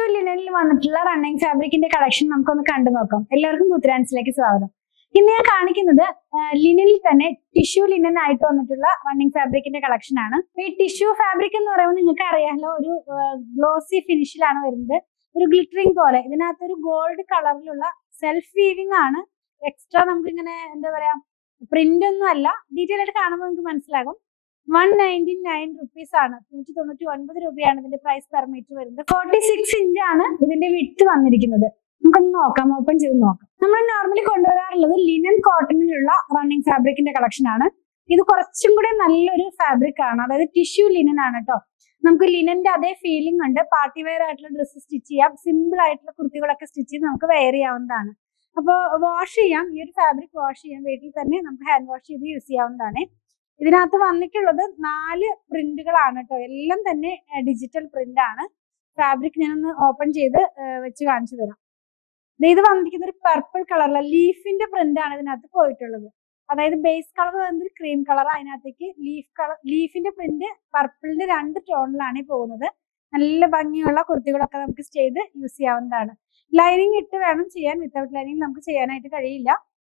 Tissue ലിനനിൽ വന്നിട്ടുള്ള running ഫാബ്രിക്കിന്റെ collection നമുക്കൊന്ന് കണ്ടു നോക്കാം. എല്ലാവർക്കും പുത്രാൻസിലേക്ക് സ്വാഗതം. ഇന്ന് ഞാൻ കാണിക്കുന്നത് ലിനനിൽ തന്നെ ടിഷ്യൂ ലിനൻ ആയിട്ട് വന്നിട്ടുള്ള റണ്ണിങ് ഫാബ്രിക്കിന്റെ കളക്ഷൻ ആണ്. ഈ ടിഷ്യൂ ഫാബ്രിക് എന്ന് പറയുമ്പോൾ നിങ്ങൾക്ക് അറിയാമല്ലോ, ഒരു ഗ്ലോസി ഫിനിഷിലാണ് വരുന്നത്, ഒരു ഗ്ലിറ്ററിങ് പോലെ. ഇതിനകത്ത് ഒരു ഗോൾഡ് കളറിലുള്ള സെൽഫ് വീവിംഗ് ആണ്. എക്സ്ട്രാ നമുക്ക് ഇങ്ങനെ എന്താ പറയാ, പ്രിന്റ് ഒന്നും അല്ല. ഡീറ്റെയിൽ ആയിട്ട് കാണുമ്പോൾ നിങ്ങൾക്ക് മനസ്സിലാകും. 199 rupees ആണ്, 199 രൂപയാണ് ഇതിന്റെ പ്രൈസ് പെർ മീറ്റർ വരുന്നത്. 46 ഇഞ്ച് ആണ് ഇതിന്റെ വിഡ്ത് വന്നിരിക്കുന്നത്. നമുക്കൊന്ന് നോക്കാം, ഓപ്പൺ ചെയ്ത് നോക്കാം. നമ്മൾ നോർമലി കൊണ്ടുവരാറുള്ളത് ലിനൻ കോട്ടണിലുള്ള റണ്ണിങ് ഫാബ്രിക്കിന്റെ കളക്ഷൻ ആണ്. ഇത് കുറച്ചും കൂടെ നല്ലൊരു ഫാബ്രിക് ആണ്, അതായത് ടിഷ്യൂ ലിനൻ ആണ് കേട്ടോ. നമുക്ക് ലിനന്റെ അതേ ഫീലിംഗ് ഉണ്ട്. പാർട്ടി വെയർ ആയിട്ടുള്ള ഡ്രസ്സ് സ്റ്റിച്ച് ചെയ്യാം, സിമ്പിൾ ആയിട്ടുള്ള കുർത്തികളൊക്കെ സ്റ്റിച്ച് ചെയ്ത് നമുക്ക് വെയർ ചെയ്യാവുന്നതാണ്. അപ്പോൾ വാഷ് ചെയ്യാം, ഈ ഒരു ഫാബ്രിക് വാഷ് ചെയ്യാം, വീട്ടിൽ തന്നെ നമുക്ക് ഹാൻഡ് വാഷ് ചെയ്ത് യൂസ് ചെയ്യാവുന്നതാണ്. ഇതിനകത്ത് വന്നിട്ടുള്ളത് 4 പ്രിന്റുകളാണ് കേട്ടോ, എല്ലാം തന്നെ ഡിജിറ്റൽ പ്രിന്റ് ആണ്. ഫാബ്രിക് ഞാനൊന്ന് ഓപ്പൺ ചെയ്ത് വെച്ച് കാണിച്ചു തരാം. ഇത് വന്നിരിക്കുന്ന ഒരു പർപ്പിൾ കളറിലെ ലീഫിന്റെ പ്രിന്റ് ആണ് ഇതിനകത്ത് പോയിട്ടുള്ളത്. അതായത് ബേസ് കളർ വന്നൊരു ക്രീം കളർ, അതിനകത്തേക്ക് ലീഫിന്റെ പ്രിന്റ് പർപ്പിളിന്റെ 2 ടോണിലാണ് പോകുന്നത്. നല്ല ഭംഗിയുള്ള കുർത്തികളൊക്കെ നമുക്ക് ചെയ്ത് യൂസ് ചെയ്യാവുന്നതാണ്. ലൈനിങ് ഇട്ട് വേണം ചെയ്യാൻ, വിത്തൗട്ട് ലൈനിങ് നമുക്ക് ചെയ്യാനായിട്ട് കഴിയില്ല,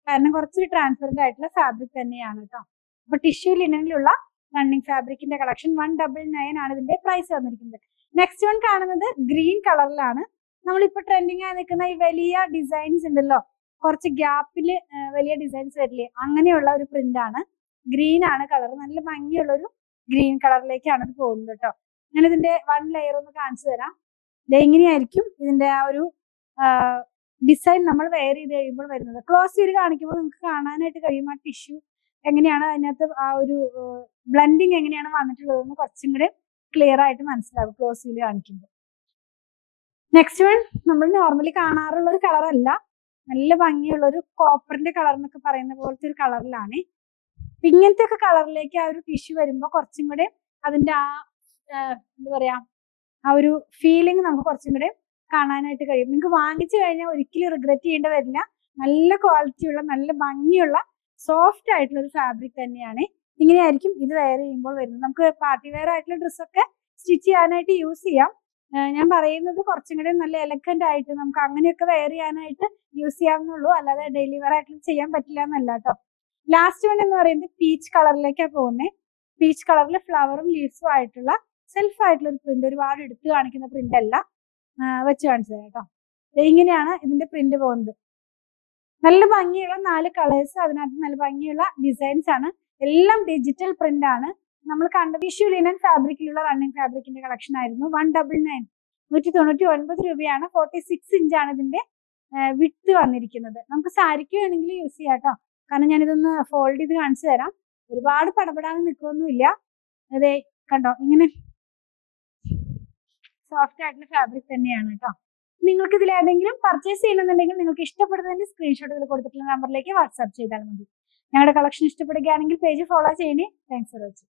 കാരണം കുറച്ചൊരു ട്രാൻസ്പെറന്റ് ആയിട്ടുള്ള ഫാബ്രിക് തന്നെയാണ് കേട്ടോ. അപ്പൊ ടിഷ്യൂ ലിനനിലുള്ള റണ്ണിങ് ഫാബ്രിക്കിന്റെ കളക്ഷൻ 199 ആണ് ഇതിന്റെ പ്രൈസ് വന്നിരിക്കുന്നത്. നെക്സ്റ്റ് വൺ കാണുന്നത് ഗ്രീൻ കളറിലാണ്. നമ്മളിപ്പോ ട്രെൻഡിങ് ആയി നിൽക്കുന്ന ഈ വലിയ ഡിസൈൻസ് ഉണ്ടല്ലോ, കുറച്ച് ഗ്യാപ്പില് വലിയ ഡിസൈൻസ് വരില്ലേ, അങ്ങനെയുള്ള ഒരു പ്രിന്റ് ആണ്. ഗ്രീൻ ആണ് കളർ, നല്ല ഭംഗിയുള്ള ഒരു ഗ്രീൻ കളറിലേക്കാണ് ഇത് പോകുന്നത് കേട്ടോ. ഞാൻ ഇതിന്റെ 1 ലെയർ ഒന്ന് കാണിച്ചു തരാം. ഇത് എങ്ങനെയായിരിക്കും ഇതിന്റെ ആ ഒരു ഡിസൈൻ നമ്മൾ വെയർ ചെയ്ത് കഴിയുമ്പോൾ വരുന്നത്. ക്ലോസ് ചെയ്ത് കാണിക്കുമ്പോൾ നിങ്ങൾക്ക് കാണാനായിട്ട് കഴിയും ആ ടിഷ്യൂ എങ്ങനെയാണ്, അതിനകത്ത് ആ ഒരു ബ്ലെൻഡിങ് എങ്ങനെയാണ് വന്നിട്ടുള്ളതെന്ന് കുറച്ചും കൂടെ ക്ലിയർ ആയിട്ട് മനസ്സിലാവും ക്ലോസ് ചെയ്ത് കാണിക്കുമ്പോൾ. നെക്സ്റ്റ് വൺ നമ്മൾ നോർമലി കാണാറുള്ള ഒരു കളർ അല്ല, നല്ല ഭംഗിയുള്ള ഒരു കോപ്പറിന്റെ കളർ എന്നൊക്കെ പറയുന്ന പോലത്തെ ഒരു കളറിലാണ്. ഇങ്ങനത്തെ ഒക്കെ കളറിലേക്ക് ആ ഒരു ടിഷ്യൂ വരുമ്പോൾ കുറച്ചും കൂടെ അതിന്റെ ആ എന്താ പറയാ, ആ ഒരു ഫീലിംഗ് നമുക്ക് കുറച്ചും കൂടെ കാണാനായിട്ട് കഴിയും. നിങ്ങൾക്ക് വാങ്ങിച്ചു കഴിഞ്ഞാൽ ഒരിക്കലും റിഗ്രറ്റ് ചെയ്യേണ്ടി വരില്ല. നല്ല ക്വാളിറ്റിയുള്ള, നല്ല ഭംഗിയുള്ള, സോഫ്റ്റ് ആയിട്ടുള്ള ഒരു ഫാബ്രിക് തന്നെയാണ്. ഇങ്ങനെയായിരിക്കും ഇത് വെയർ ചെയ്യുമ്പോൾ വരുന്നത്. നമുക്ക് പാർട്ടി വെയർ ആയിട്ടുള്ള ഡ്രസ്സൊക്കെ സ്റ്റിച്ച് ചെയ്യാനായിട്ട് യൂസ് ചെയ്യാം. ഞാൻ പറയുന്നത് കുറച്ചും കൂടെ നല്ല എലഗന്റ് ആയിട്ട് നമുക്ക് അങ്ങനെയൊക്കെ വെയർ ചെയ്യാനായിട്ട് യൂസ് ചെയ്യാവുന്നുള്ളൂ, അല്ലാതെ ഡെയിലി വെയർ ആയിട്ട് ചെയ്യാൻ പറ്റില്ല എന്നല്ല കേട്ടോ. ലാസ്റ്റ് വൺ എന്ന് പറയുന്നത് പീച്ച് കളറിലേക്കാണ് പോകുന്നത്. പീച്ച് കളറിൽ ഫ്ലവറും ലീവ്സും ആയിട്ടുള്ള സെൽഫ് ആയിട്ടുള്ള ഒരു പ്രിന്റ്, ഒരുപാട് എടുത്ത് കാണിക്കുന്ന പ്രിന്റ് അല്ല, വെച്ച് കാണിച്ചു തരാം കേട്ടോ. ഇങ്ങനെയാണ് ഇതിന്റെ പ്രിന്റ് പോകുന്നത്. നല്ല ഭംഗിയുള്ള 4 കളേഴ്സ്, അതിനകത്ത് നല്ല ഭംഗിയുള്ള ഡിസൈൻസ് ആണ്, എല്ലാം ഡിജിറ്റൽ പ്രിന്റ് ആണ്. നമ്മൾ കണ്ട ടിഷ്യൂ ലിനൻ ഫാബ്രിക്കിലുള്ള റണ്ണിങ് ഫാബ്രിക്കിന്റെ കളക്ഷൻ ആയിരുന്നു. 199 199 രൂപയാണ്. 46 ഇഞ്ചാണ് ഇതിന്റെ വിഡ്ത് വന്നിരിക്കുന്നത്. നമുക്ക് സാരിക്ക് വേണമെങ്കിൽ യൂസ് ചെയ്യാം കേട്ടോ, കാരണം ഞാനിതൊന്ന് ഫോൾഡ് ചെയ്ത് കാണിച്ചു തരാം. ഒരുപാട് പടപെടാതെ നിൽക്കൊന്നുമില്ല. അതെ കണ്ടോ, ഇങ്ങനെ സോഫ്റ്റ് ആയിട്ടുള്ള ഫാബ്രിക് തന്നെയാണ് കേട്ടോ. നിങ്ങൾക്ക് ഇതിൽ ഏതെങ്കിലും പർച്ചേസ് ചെയ്യണമെന്നുണ്ടെങ്കിൽ നിങ്ങൾക്ക് ഇഷ്ടപ്പെടുന്നതിന്റെ സ്ക്രീൻഷോട്ട് ഇതിൽ കൊടുത്തിട്ടുള്ള നമ്പറിലേക്ക് വാട്സാപ്പ് ചെയ്താൽ മതി. ഞങ്ങളുടെ കളക്ഷൻ ഇഷ്ടപ്പെടുകയാണെങ്കിൽ പേജ് ഫോളോ ചെയ്യണേ. Thanks for watching.